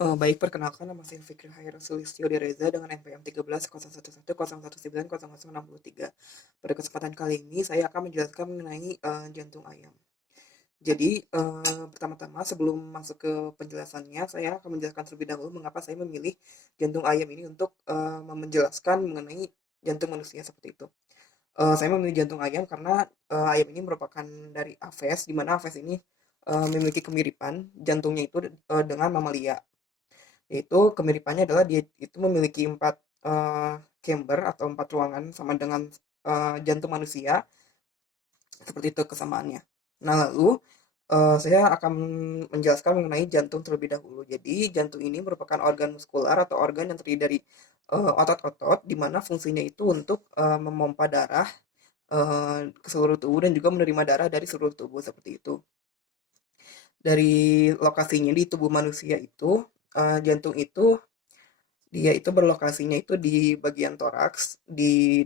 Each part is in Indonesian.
Baik, perkenalkan nama saya Fikri Hairul Sulistyo Reza dengan NPM 13.0111.019.0063. Pada kesempatan kali ini saya akan menjelaskan mengenai jantung ayam. Jadi, pertama-tama sebelum masuk ke penjelasannya, saya akan menjelaskan terlebih dahulu mengapa saya memilih jantung ayam ini untuk menjelaskan mengenai jantung manusia seperti itu. Saya memilih jantung ayam karena ayam ini merupakan dari aves, di mana aves ini memiliki kemiripan jantungnya itu dengan mamalia. Yaitu kemiripannya adalah dia itu memiliki 4 chamber atau 4 ruangan sama dengan jantung manusia, seperti itu kesamaannya. Nah, lalu saya akan menjelaskan mengenai jantung terlebih dahulu. Jadi, jantung ini merupakan organ muskular atau organ yang terdiri dari otot-otot, di mana fungsinya itu untuk memompa darah ke seluruh tubuh dan juga menerima darah dari seluruh tubuh, seperti itu. Dari lokasinya di tubuh manusia itu, jantung itu dia itu berlokasinya itu di bagian toraks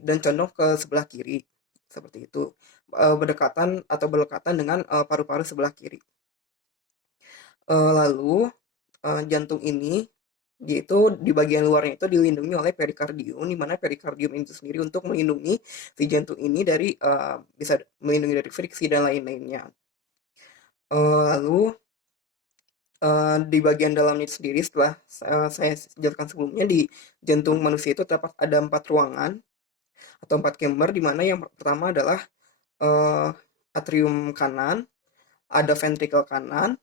dan condong ke sebelah kiri, seperti itu. Berdekatan atau berlekatan dengan paru-paru sebelah kiri. Lalu jantung ini dia itu di bagian luarnya itu dilindungi oleh perikardium, di mana perikardium itu sendiri untuk melindungi si jantung ini dari bisa melindungi dari friksi dan lain-lainnya. Lalu di bagian dalamnya itu sendiri setelah saya jelaskan sebelumnya, di jantung manusia itu terdapat ada 4 ruangan atau 4 chamber, di mana yang pertama adalah eee, atrium kanan, ada ventrikel kanan,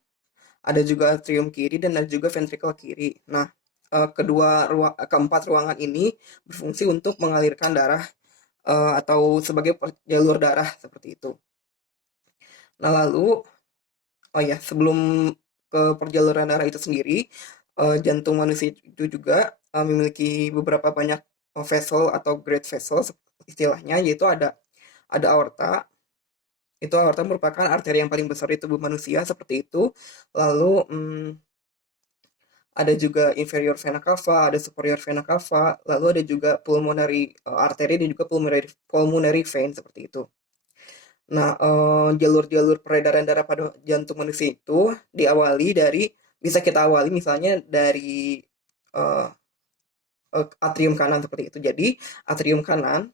ada juga atrium kiri, dan ada juga ventrikel kiri. Nah, keempat ruangan ini berfungsi untuk mengalirkan darah, atau sebagai jalur darah, seperti itu. Nah, lalu oh ya, sebelum ke perjaluran darah itu sendiri, jantung manusia itu juga memiliki beberapa banyak vessel atau great vessel istilahnya, yaitu ada aorta. Itu aorta merupakan arteri yang paling besar di tubuh manusia, seperti itu. Lalu ada juga inferior vena cava, ada superior vena cava, lalu ada juga pulmonary artery dan juga pulmonary vein, seperti itu. Nah, jalur-jalur peredaran darah pada jantung manusia itu bisa kita awali misalnya dari eee atrium kanan, seperti itu. Jadi, atrium kanan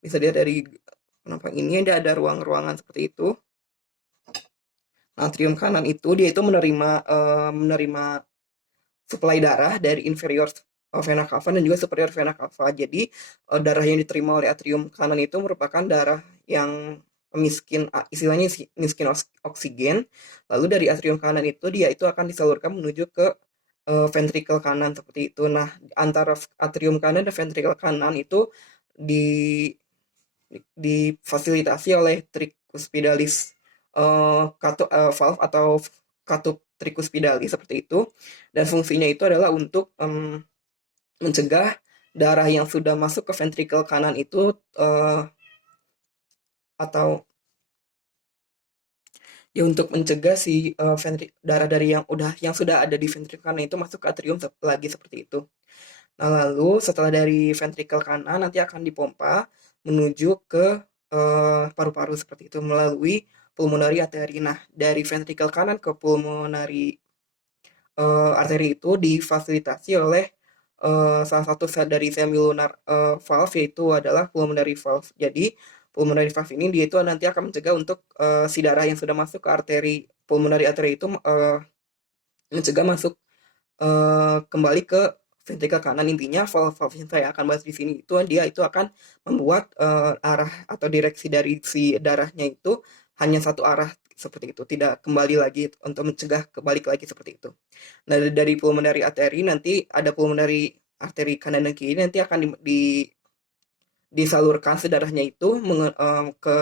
bisa dilihat dari penampang ini ada ruang-ruangan seperti itu. Nah, atrium kanan itu dia itu menerima suplai darah dari inferior vena cava dan juga superior vena cava. Jadi, darah yang diterima oleh atrium kanan itu merupakan darah yang istilahnya miskin oksigen. Lalu dari atrium kanan itu dia itu akan disalurkan menuju ke ventrikel kanan, seperti itu. Nah, antara atrium kanan dan ventrikel kanan itu di difasilitasi oleh tricuspidalis, valve atau katup tricuspidali, seperti itu. Dan fungsinya itu adalah untuk mencegah darah yang sudah masuk ke ventrikel kanan itu atau ya untuk mencegah si darah dari yang sudah ada di ventrikel kanan itu masuk ke atrium lagi, seperti itu. Nah, lalu setelah dari ventrikel kanan nanti akan dipompa menuju ke paru-paru, seperti itu, melalui pulmonary artery. Nah, dari ventrikel kanan ke pulmonary arteri itu difasilitasi oleh salah satu sel dari semilunar valve, yaitu adalah pulmonary valve. Jadi, pulmonary valve ini dia itu nanti akan mencegah untuk si darah yang sudah masuk ke pulmonary artery itu mencegah masuk kembali ke ventrikel kanan. Intinya valve-valve yang saya akan bahas di sini itu dia itu akan membuat arah atau direksi dari si darahnya itu hanya satu arah, seperti itu, tidak kembali lagi untuk mencegah kebalik lagi, seperti itu. Nah, dari pulmonary artery nanti ada pulmonary arteri kanan dan kiri, nanti akan disalurkan sedarahnya itu ke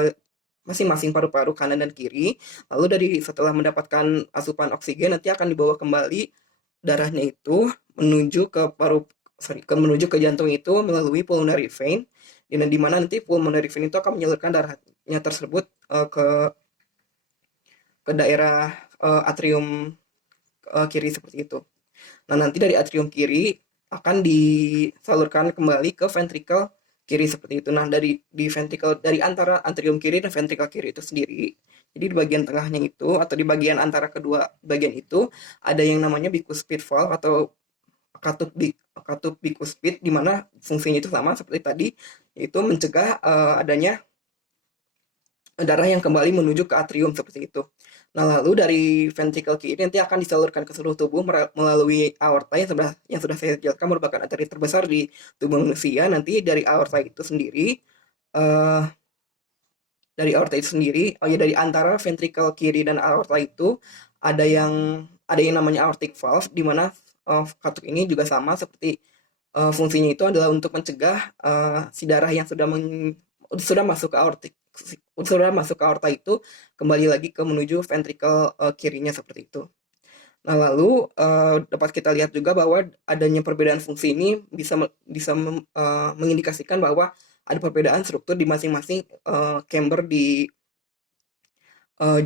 masing-masing paru-paru kanan dan kiri. Lalu setelah mendapatkan asupan oksigen nanti akan dibawa kembali darahnya itu menuju ke jantung itu melalui pulmonary vein, di mana nanti pulmonary vein itu akan menyalurkan darahnya tersebut ke daerah atrium kiri, seperti itu. Nah, nanti dari atrium kiri akan disalurkan kembali ke ventrikel kiri, seperti itu. Nah, dari antara atrium kiri dan ventrikel kiri itu sendiri, Jadi di bagian tengahnya itu atau di bagian antara kedua bagian itu ada yang namanya bicuspid valve atau katup bicuspid, di mana fungsinya itu sama seperti tadi, yaitu mencegah adanya darah yang kembali menuju ke atrium seperti itu. Nah, lalu dari ventricle kiri nanti akan disalurkan ke seluruh tubuh melalui aorta yang sudah saya jelaskan merupakan arteri terbesar di tubuh manusia. Nanti eh, dari aorta itu sendiri, oh ya, dari antara ventricle kiri dan aorta itu ada yang namanya aortic valve, di mana katup ini juga sama seperti fungsinya itu adalah untuk mencegah si darah yang sudah masuk ke aorta itu kembali lagi ke menuju ventricle kirinya seperti itu. Nah, lalu dapat kita lihat juga bahwa adanya perbedaan fungsi ini bisa mengindikasikan bahwa ada perbedaan struktur di masing-masing chamber di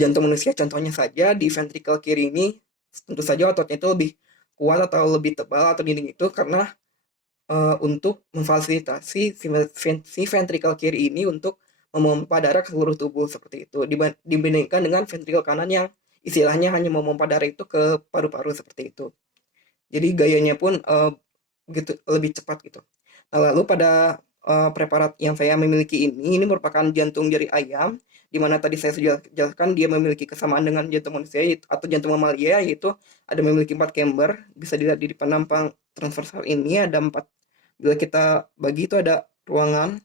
jantung manusia. Contohnya saja di ventricle kiri ini tentu saja ototnya itu lebih kuat atau lebih tebal atau dinding itu karena untuk memfasilitasi si ventricle kiri ini untuk memompa darah ke seluruh tubuh seperti itu, dibandingkan dengan ventricle kanan yang istilahnya hanya memompa darah itu ke paru-paru seperti itu. Jadi gayanya pun gitu lebih cepat gitu. Nah, lalu pada preparat yang saya miliki ini merupakan jantung jari ayam, di mana tadi saya sudah jelaskan dia memiliki kesamaan dengan jantung manusia atau jantung mamalia, yaitu ada memiliki 4 chamber. Bisa dilihat di penampang transversal ini ada 4. Bila kita bagi itu ada ruangan,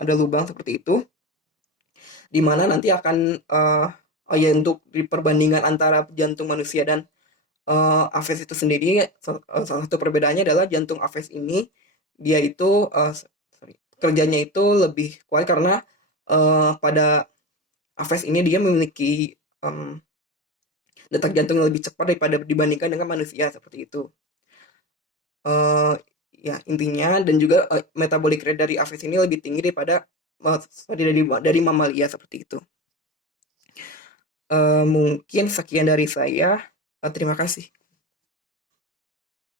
ada lubang seperti itu, di mana nanti akan ya, untuk di perbandingan antara jantung manusia dan Aves itu sendiri, salah satu perbedaannya adalah jantung Aves ini dia itu kerjanya itu lebih kuat karena pada Aves ini dia memiliki detak jantung yang lebih cepat dibandingkan dengan manusia seperti itu. Eh, ya intinya, dan juga metabolic rate dari Aves ini lebih tinggi daripada dari mamalia seperti itu. Mungkin sekian dari saya. Terima kasih.